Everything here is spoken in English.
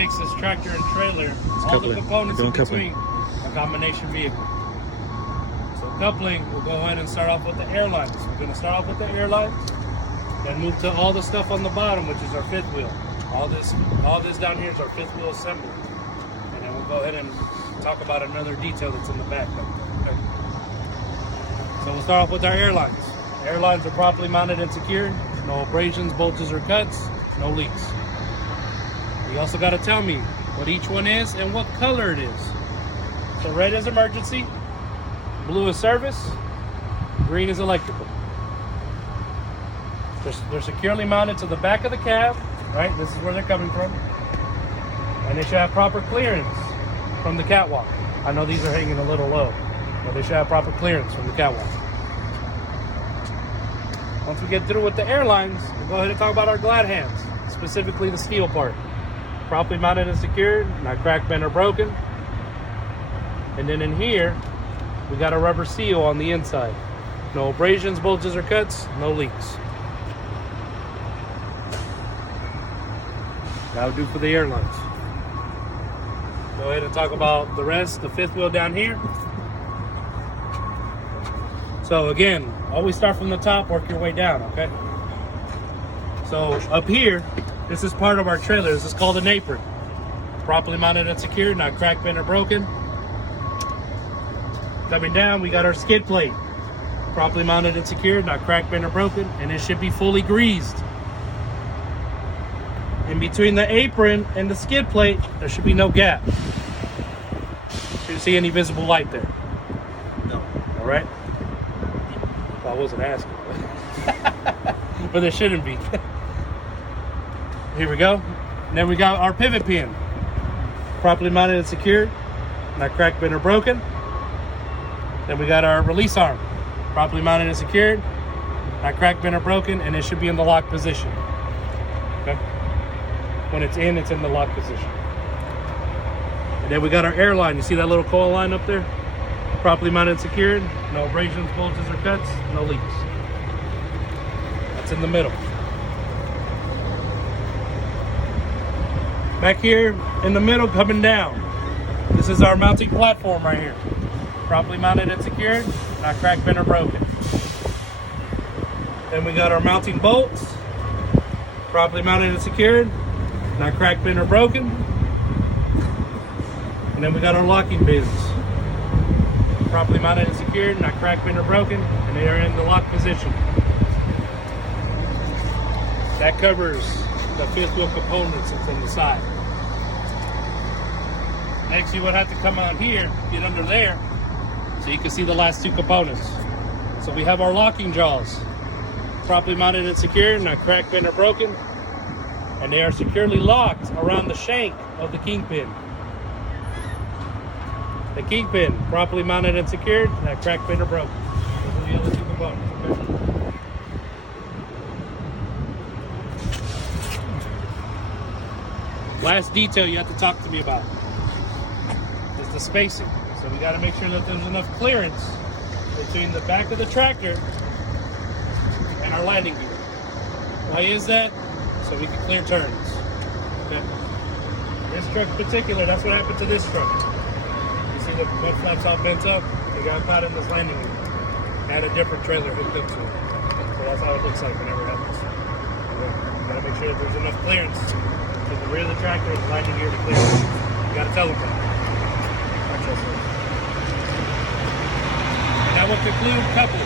Makes this tractor and trailer, all the components in between, a combination vehicle. So coupling, we'll go ahead and start off with the airlines. We're going to start off with the airlines, then move to all the stuff on the bottom, which is our fifth wheel. All this down here is our fifth wheel assembly. And then we'll go ahead and talk about another detail that's in the back. Okay. So we'll start off with our airlines. Airlines are properly mounted and secured. No abrasions, bulges, or cuts. No leaks. You also got to tell me what each one is and what color it is. So red is emergency, blue is service, green is electrical. They're securely mounted to the back of the cab, right? This is where they're coming from. And they should have proper clearance from the catwalk. I know these are hanging a little low, but they should have proper clearance from the catwalk. Once we get through with the airlines, we'll go ahead and talk about our glad hands, specifically the steel part. Properly mounted and secured, not cracked, bent, or broken. And then in here, we got a rubber seal on the inside. No abrasions, bulges, or cuts, no leaks. That'll do for the airlines. Go ahead and talk about the rest, the fifth wheel down here. So again, always start from the top, work your way down, okay? So up here, this is part of our trailer. This is called an apron. Properly mounted and secured, not cracked, bent, or broken. Coming down, we got our skid plate. Properly mounted and secured, not cracked, bent, or broken, and it should be fully greased. In between the apron and the skid plate, there should be no gap. Shouldn't see any visible light there. No. All right? Well, I wasn't asking, but there shouldn't be. Here we go. And then we got our pivot pin. Properly mounted and secured, not cracked, bent, or broken. Then we got our release arm. Properly mounted and secured, not cracked, bent, or broken, and it should be in the lock position. Okay? When it's in the lock position. And then we got our airline. You see that little coil line up there? Properly mounted and secured, no abrasions, bulges, or cuts, no leaks. That's in the middle. Back here in the middle, coming down. This is our mounting platform right here. Properly mounted and secured, not cracked, bent, or broken. Then we got our mounting bolts. Properly mounted and secured, not cracked, bent, or broken. And then we got our locking pins. Properly mounted and secured, not cracked, bent, or broken, and they are in the lock position. That covers the fifth wheel components that's on the side. Next, you would have to come out here, get under there, so you can see the last two components. So we have our locking jaws, properly mounted and secured, not cracked, bent, or broken, and they are securely locked around the shank of the kingpin. The kingpin, properly mounted and secured, not cracked, bent, or broken. Those are the other two components. Okay? Last detail you have to talk to me about is the spacing. So we got to make sure that there's enough clearance between the back of the tractor and our landing gear. Why is that? So we can clear turns. Okay. This truck in particular, that's what happened to this truck. You see the mud flaps all bent up? They got caught in this landing gear. Had a different trailer hooked up to it. So that's how it looks like whenever it happens. You got to make sure that there's enough clearance to the rear of the tractor and the landing gear to clear it. You got to tell them that. That will conclude couple.